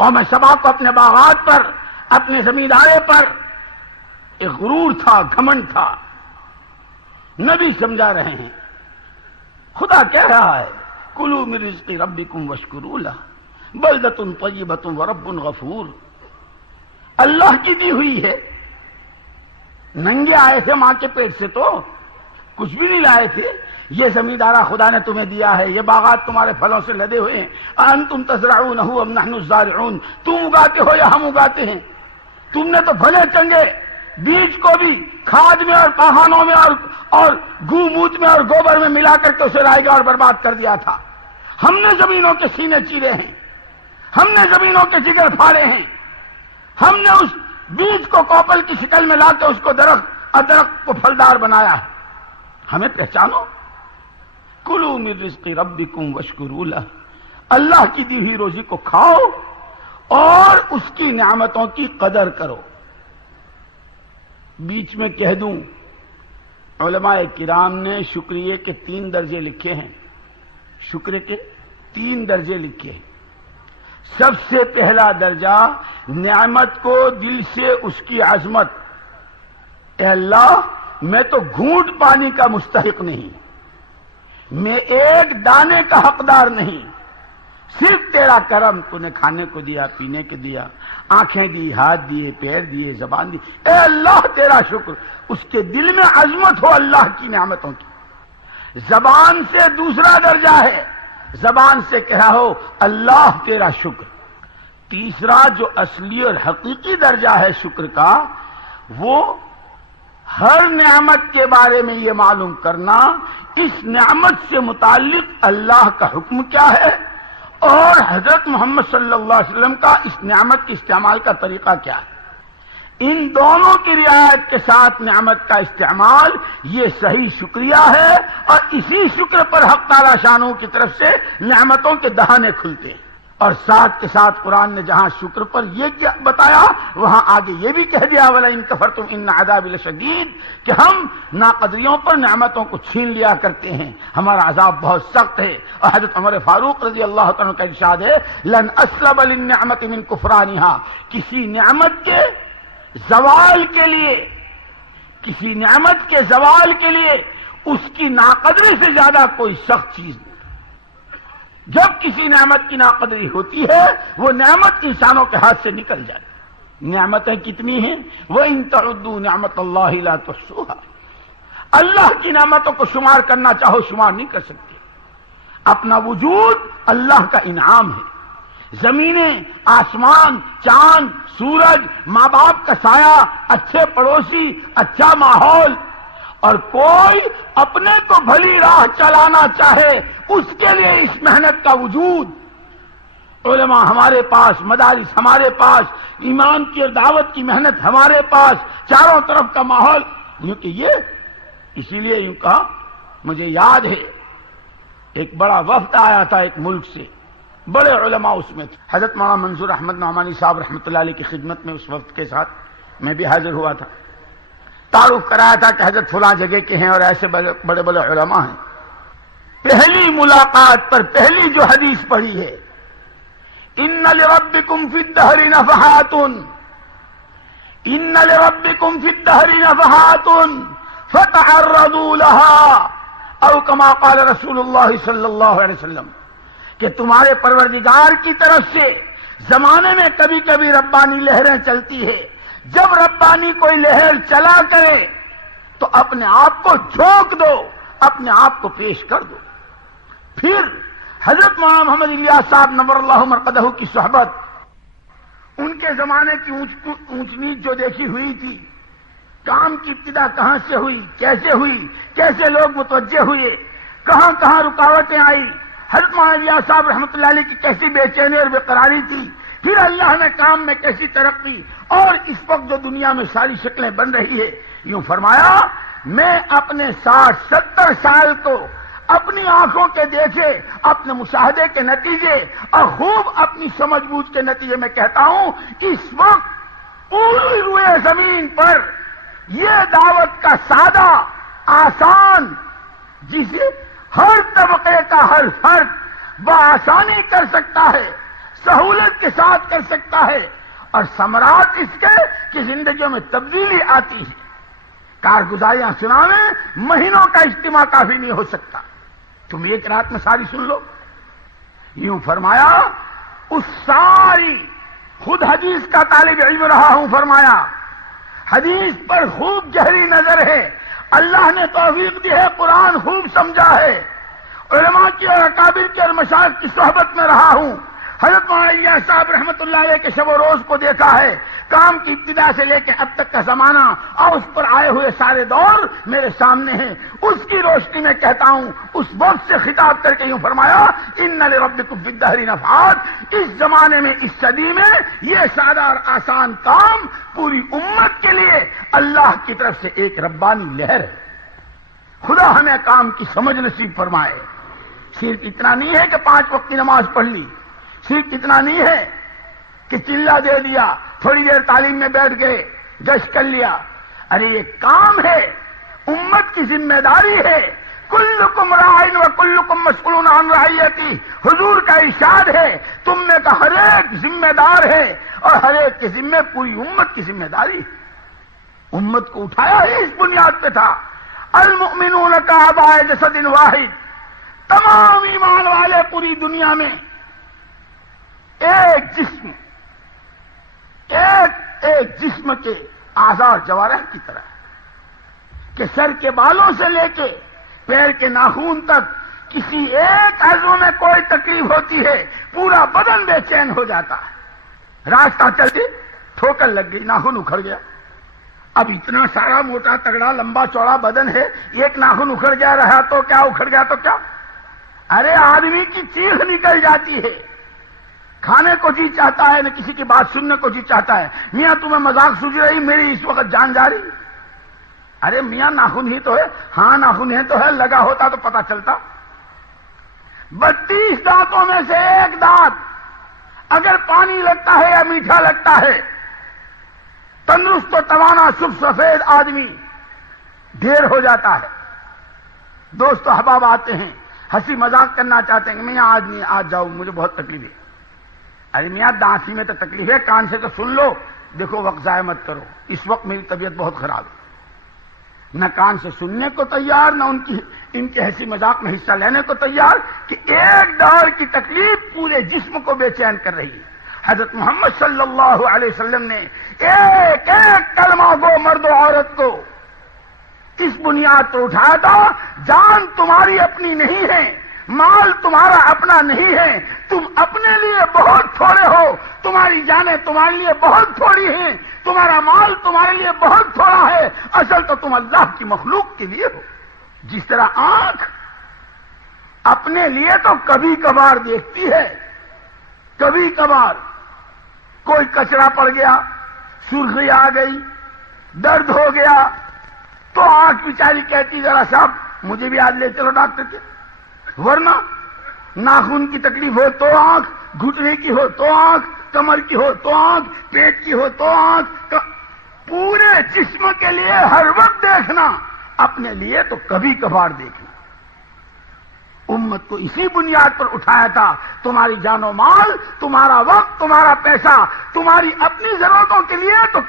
قوم سبا کو اپنے باغات پر، اپنے زمیندارے پر ایک غرور تھا، گھمنڈ تھا. نبی سمجھا رہے ہیں، خدا کہہ رہا ہے کلوا من رزق ربکم واشکروا لہ بلدۃ طیبۃ ورب غفور. اللہ کی دی ہوئی ہے. ننگے آئے تھے ماں کے پیٹ سے تو کچھ بھی نہیں لائے تھے. یہ زمیندارہ خدا نے تمہیں دیا ہے، یہ باغات تمہارے پھلوں سے لدے ہوئے ہیں. انتم تزرعونہ ام نحن الزارعون، تم اگاتے ہو یا ہم اگاتے ہیں؟ تم نے تو بھلے چنگے بیج کو بھی کھاد میں اور پہانوں میں اور گو موت میں اور گوبر میں ملا کر کے اسے رائے گا اور برباد کر دیا تھا. ہم نے زمینوں کے سینے چیرے ہیں، ہم نے زمینوں کے جگر پھاڑے ہیں، ہم نے اس بیج کو کوپل کی شکل میں لا کے اس کو درخت کو پھلدار بنایا ہے. ہمیں پہچانو. کلوا من رزق ربکم واشکروا لہ، اللہ کی دی ہوئی روزی کو کھاؤ اور اس کی نعمتوں کی قدر کرو. بیچ میں کہہ دوں، علماء کرام نے شکریہ کے 3 درجے لکھے ہیں. شکر کے 3 درجے لکھے ہیں. سب سے پہلا درجہ نعمت کو دل سے اس کی عظمت. اے اللہ، میں تو گھونٹ پانی کا مستحق نہیں، میں ایک دانے کا حقدار نہیں، صرف تیرا کرم. تو نے کھانے کو دیا، پینے کو دیا، آنکھیں دی، ہاتھ دیے، پیر دیے، زبان دی. اے اللہ تیرا شکر. اس کے دل میں عظمت ہو اللہ کی نعمتوں کی. زبان سے دوسرا درجہ ہے، زبان سے کہا ہو اللہ تیرا شکر. تیسرا جو اصلی اور حقیقی درجہ ہے شکر کا، وہ ہر نعمت کے بارے میں یہ معلوم کرنا اس نعمت سے متعلق اللہ کا حکم کیا ہے اور حضرت محمد صلی اللہ علیہ وسلم کا اس نعمت کے استعمال کا طریقہ کیا ہے. ان دونوں کی رعایت کے ساتھ نعمت کا استعمال یہ صحیح شکریہ ہے، اور اسی شکر پر حق تعالی شانوں کی طرف سے نعمتوں کے دہانے کھلتے ہیں. اور ساتھ کے ساتھ قرآن نے جہاں شکر پر یہ کیا بتایا، وہاں آگے یہ بھی کہہ دیا وَلَئِن كَفَرْتُمْ إِنَّ عَذَابِي لَشَدِيدٌ، کہ ہم ناقدریوں پر نعمتوں کو چھین لیا کرتے ہیں، ہمارا عذاب بہت سخت ہے. اور حضرت عمر فاروق رضی اللہ تعالیٰ کا ارشاد ہے لَنْ أَسْلَبَ لِلنِّعْمَةِ مِنْ كُفْرَانِهَا، کسی نعمت کے زوال کے لیے، کسی نعمت کے زوال کے لیے اس کی ناقدری سے زیادہ کوئی سخت چیز نہیں. جب کسی نعمت کی ناقدری ہوتی ہے وہ نعمت انسانوں کے ہاتھ سے نکل جاتی. نعمتیں کتنی ہیں؟ وَإِن تَعُدُّوا نِعْمَةَ اللَّهِ لَا تُحْصُوهَا، اللہ کی نعمتوں کو شمار کرنا چاہو شمار نہیں کر سکتے. اپنا وجود اللہ کا انعام ہے. زمینیں، آسمان، چاند، سورج، ماں باپ کا سایہ، اچھے پڑوسی، اچھا ماحول. اور کوئی اپنے کو بھلی راہ چلانا چاہے اس کے لیے اس محنت کا وجود. علماء ہمارے پاس، مدارس ہمارے پاس، ایمان کی اور دعوت کی محنت ہمارے پاس، چاروں طرف کا ماحول. کیونکہ یہ اسی لیے یوں کہا، مجھے یاد ہے ایک بڑا وفد آیا تھا ایک ملک سے، بڑے علماء اس میں تھے. حضرت مولانا منظور احمد نعمانی صاحب رحمۃ اللہ علیہ کی خدمت میں اس وفد کے ساتھ میں بھی حاضر ہوا تھا. تعارف کرایا تھا کہ حضرت فلاں جگہ کے ہیں اور ایسے بڑے بڑے علماء ہیں. پہلی ملاقات پر پہلی جو حدیث پڑھی ہے، ان لربکم فی الدہر نفحات، ان لربکم فی الدہر نفحات فتعرضوا لها، او کما قال رسول اللہ صلی اللہ علیہ وسلم، کہ تمہارے پروردگار کی طرف سے زمانے میں کبھی کبھی ربانی لہریں چلتی ہے. جب ربانی کوئی لہر چلا کرے تو اپنے آپ کو جھونک دو، اپنے آپ کو پیش کر دو. پھر حضرت مولانا محمد الیاس صاحب نور اللہ مرقدہ کی صحبت، ان کے زمانے کی اونچ نیچ جو دیکھی ہوئی تھی، کام کی ابتدا کہاں سے ہوئی، کیسے لوگ متوجہ ہوئے، کہاں کہاں رکاوٹیں آئی، حضرت مولانا الیاس صاحب رحمۃ اللہ علیہ کی کیسی بے چینی اور بے قراری تھی، پھر اللہ نے کام میں کیسی ترقی، اور اس وقت جو دنیا میں ساری شکلیں بن رہی ہے. یوں فرمایا، میں اپنے 60-70 سال کو اپنی آنکھوں کے دیکھے، اپنے مشاہدے کے نتیجے اور خوب اپنی سمجھ بوجھ کے نتیجے میں کہتا ہوں، اس وقت پوری روئے زمین پر یہ دعوت کا سادہ، آسان، جسے ہر طبقے کا ہر فرد بآسانی کر سکتا ہے، سہولت کے ساتھ کر سکتا ہے، اور ثمرات اس کے کہ زندگیوں میں تبدیلی آتی ہے۔ کارگزاریاں سناویں، مہینوں کا اجتماع کافی نہیں ہو سکتا، تم ایک رات میں ساری سن لو۔ یوں فرمایا، اس ساری، خود حدیث کا طالب علم رہا ہوں، فرمایا حدیث پر خوب گہری نظر ہے، اللہ نے توفیق دی ہے، قرآن خوب سمجھا ہے، علماء کی اور اکابر کی اور مشائخ کی صحبت میں رہا ہوں، حضرت مولانا صاحب رحمت اللہ علیہ کے شب و روز کو دیکھا ہے، کام کی ابتدا سے لے کے اب تک کا زمانہ اور اس پر آئے ہوئے سارے دور میرے سامنے ہیں۔ اس کی روشنی میں کہتا ہوں، اس وقت سے خطاب کر کے یوں فرمایا، ان لربکم فی الدہر نفحات، اس زمانے میں، اس صدی میں یہ سادہ اور آسان کام پوری امت کے لیے اللہ کی طرف سے ایک ربانی لہر ہے۔ خدا ہمیں کام کی سمجھ نصیب فرمائے۔ صرف اتنا نہیں ہے کہ 5 وقت کی نماز پڑھ لی، صرف اتنا نہیں ہے کہ چلہ دے دیا، تھوڑی دیر تعلیم میں بیٹھ گئے، گشت کر لیا۔ ارے یہ کام ہے، امت کی ذمہ داری ہے۔ کلکم راعٍ وکلکم مسئول عن رعیتہ، حضور کا ارشاد ہے، تم میں کا ہر ایک ذمہ دار ہے، اور ہر ایک کے ذمہ پوری امت کی ذمہ داری ہے۔ امت کو اٹھایا ہی اس بنیاد پہ تھا، المؤمنون کاعضاء جسد واحد، تمام ایمان والے پوری دنیا میں ایک جسم، ایک جسم کے اعضاء اور جوارح کی طرح ہے کہ سر کے بالوں سے لے کے پیر کے ناخن تک کسی ایک عضو میں کوئی تکلیف ہوتی ہے، پورا بدن بے چین ہو جاتا ہے۔ راستہ چلتے ٹھوکر لگ گئی، ناخن اکھڑ گیا۔ اب اتنا سارا موٹا تگڑا لمبا چوڑا بدن ہے، ایک ناخن اکھڑ گیا، رہا تو کیا، اکھڑ گیا تو کیا؟ ارے آدمی کی چیخ نکل جاتی ہے، کھانے کو جی چاہتا ہے، نہ کسی کی بات سننے کو جی چاہتا ہے۔ میاں تمہیں مذاق سوچ رہی، میری اس وقت جان جا رہی۔ ارے میاں ناخن ہی تو ہے، ہاں ناخن ہے تو ہے، لگا ہوتا تو پتا چلتا۔ 32 دانتوں میں سے ایک دانت اگر پانی لگتا ہے یا میٹھا لگتا ہے، تندرست و توانا سرخ سفید آدمی ڈھیر ہو جاتا ہے۔ دوست و احباب آتے ہیں، ہنسی مذاق کرنا چاہتے ہیں کہ میاں آج نہیں، آج جاؤ، مجھے بہت تکلیف ہے۔ ارے میاں دانسی میں تو تکلیف ہے، کان سے تو سن لو۔ دیکھو وقت ضائع مت کرو، اس وقت میری طبیعت بہت خراب ہے۔ نہ کان سے سننے کو تیار، نہ ان کے ہنسی مذاق میں حصہ لینے کو تیار، کہ ایک ڈار کی تکلیف پورے جسم کو بے چین کر رہی ہے۔ حضرت محمد صلی اللہ علیہ وسلم نے ایک ایک کلمہ گو مرد و عورت کو اس بنیاد پر اٹھایا تھا، جان تمہاری اپنی نہیں ہے، مال تمہارا اپنا نہیں ہے، تم اپنے لیے بہت تھوڑے ہو، تمہاری جانیں تمہارے لیے بہت تھوڑی ہیں، تمہارا مال تمہارے لیے بہت تھوڑا ہے، اصل تو تم اللہ کی مخلوق کے لیے ہو۔ جس طرح آنکھ اپنے لیے تو کبھی کبھار دیکھتی ہے، کبھی کبھار کوئی کچرا پڑ گیا، سرخی آ گئی، درد ہو گیا، تو آنکھ بیچاری کہتی ذرا صاحب مجھے بھی آج لے چلو ڈاکٹر کے۔ ورنہ ناخن کی تکلیف ہو تو آنکھ، گھٹنے کی ہو تو آنکھ، کمر کی ہو تو آنکھ، پیٹ کی ہو تو آنکھ، پورے جسم کے لیے ہر وقت دیکھنا، اپنے لیے تو کبھی کبھار دیکھنا۔ امت کو اسی بنیاد پر اٹھایا تھا، تمہاری جان و مال، تمہارا وقت، تمہارا پیسہ، تمہاری اپنی ضرورتوں کے لیے تو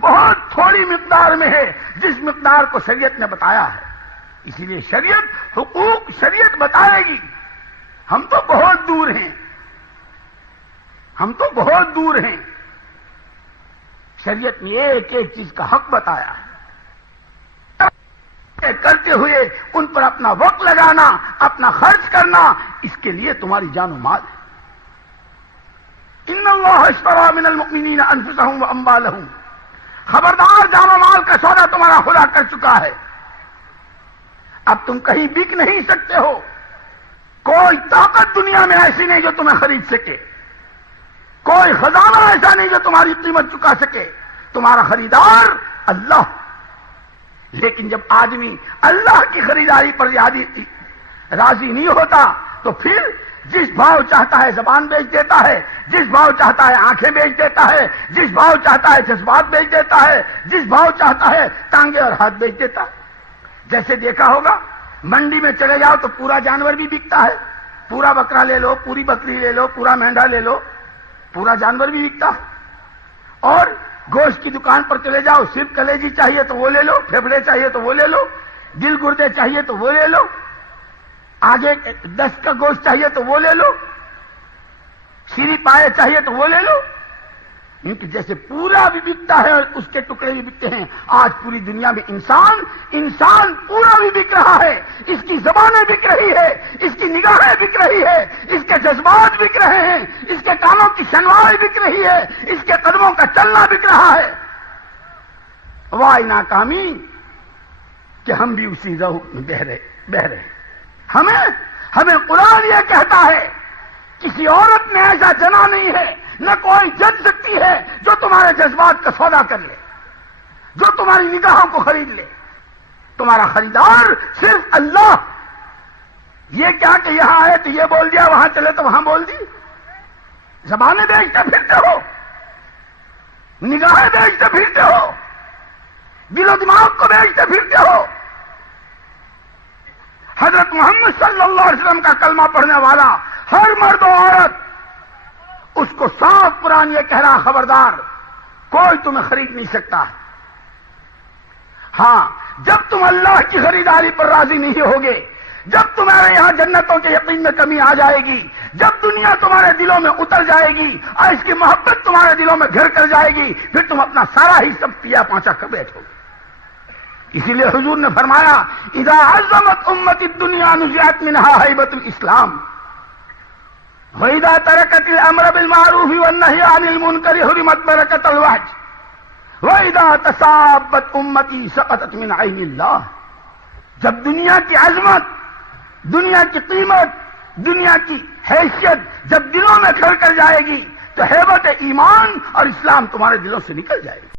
بہت تھوڑی مقدار میں ہے، جس مقدار کو شریعت نے بتایا ہے۔ اسی لیے شریعت، حقوق شریعت بتائے گی۔ ہم تو بہت دور ہیں، ہم تو بہت دور ہیں۔ شریعت نے ایک ایک چیز کا حق بتایا ہے، کرتے ہوئے ان پر اپنا وقت لگانا، اپنا خرچ کرنا، اس کے لیے تمہاری جان و مال ہے۔ ان اللہ اشتری من المؤمنین انفسهم واموالهم، خبردار جان و مال کا سودا تمہارا خدا کر چکا ہے۔ اب تم کہیں بک نہیں سکتے ہو، کوئی طاقت دنیا میں ایسی نہیں جو تمہیں خرید سکے، کوئی خزانہ ایسا نہیں جو تمہاری قیمت چکا سکے، تمہارا خریدار اللہ۔ لیکن جب آدمی اللہ کی خریداری پر راضی نہیں ہوتا تو پھر جس بھاؤ چاہتا ہے زبان بیچ دیتا ہے، جس بھاؤ چاہتا ہے آنکھیں بیچ دیتا ہے، جس بھاؤ چاہتا ہے جذبات بیچ دیتا ہے، جس بھاؤ چاہتا ہے ٹانگیں اور ہاتھ بیچ دیتا ہے۔ جیسے دیکھا ہوگا منڈی میں چلے جاؤ تو پورا جانور بھی بکتا ہے، پورا بکرا لے لو، پوری بکری لے لو، پورا مینڈا لے لو، پورا جانور بھی بکتا ہے. اور گوشت کی دکان پر چلے جاؤ، صرف کلیجی چاہیے تو وہ لے لو، پھیپھڑے چاہیے تو وہ لے لو، دل گردے چاہیے تو وہ لے لو، آگے 10 کا گوشت چاہیے تو وہ لے لو، سیری پائے چاہیے تو وہ لے لو. کیونکہ جیسے پورا بھی بکتا ہے اور اس کے ٹکڑے بھی بکتے ہیں، آج پوری دنیا میں انسان پورا بھی بک رہا ہے. اس کی زبانیں بک رہی ہے، اس کی نگاہیں بک رہی ہے، اس کے جذبات بک رہے ہیں، اس کے کانوں کی شنوائی بک رہی ہے، اس کے قدموں کا چلنا بک رہا ہے. واہ ناکامی کہ ہم بھی اسی روح میں بہ رہے. ہمیں قرآن یہ کہتا ہے کسی عورت نے ایسا جنا نہیں ہے، نہ کوئی جج سکتی ہے جو تمہارے جذبات کا سودا کر لے، جو تمہاری نگاہوں کو خرید لے. تمہارا خریدار صرف اللہ. یہ کیا کہ یہاں آئے تو یہ بول دیا، وہاں چلے تو وہاں بول دی. زبانیں بیچتے پھرتے ہو، نگاہیں بیچتے پھرتے ہو، دل و دماغ کو بیچتے پھرتے ہو. حضرت محمد صلی اللہ علیہ وسلم کا کلمہ پڑھنے والا ہر مرد و عورت اس کو صاف قرآن یہ کہہ رہا، خبردار کوئی تمہیں خرید نہیں سکتا. ہاں، جب تم اللہ کی خریداری پر راضی نہیں ہوگے، جب تمہارے یہاں جنتوں کے یقین میں کمی آ جائے گی، جب دنیا تمہارے دلوں میں اتر جائے گی اور اس کی محبت تمہارے دلوں میں گھر کر جائے گی، پھر تم اپنا سارا ہی سب پیا پانچا کر بیٹھو گے. اسی لیے حضور نے فرمایا، اذا عظمت امتی الدنیا نزعت منها ہیبت الاسلام وَإِذَا تَرَكَتِ الْأَمْرَ بِالْمَعْرُوفِ وَالنَّهْيَ عَنِ الْمُنكَرِ حُرِمَتْ بَرَكَةُ الْوَجْهِ وَإِذَا تَصَابَتْ أُمَّتِي سَقَطَتْ مِنْ عَيْنِ اللَّهِ. جب دنیا کی عظمت، دنیا کی قیمت، دنیا کی حیثیت جب دلوں میں گھر کر جائے گی تو ہیبت ایمان اور اسلام تمہارے دلوں سے نکل جائے گی.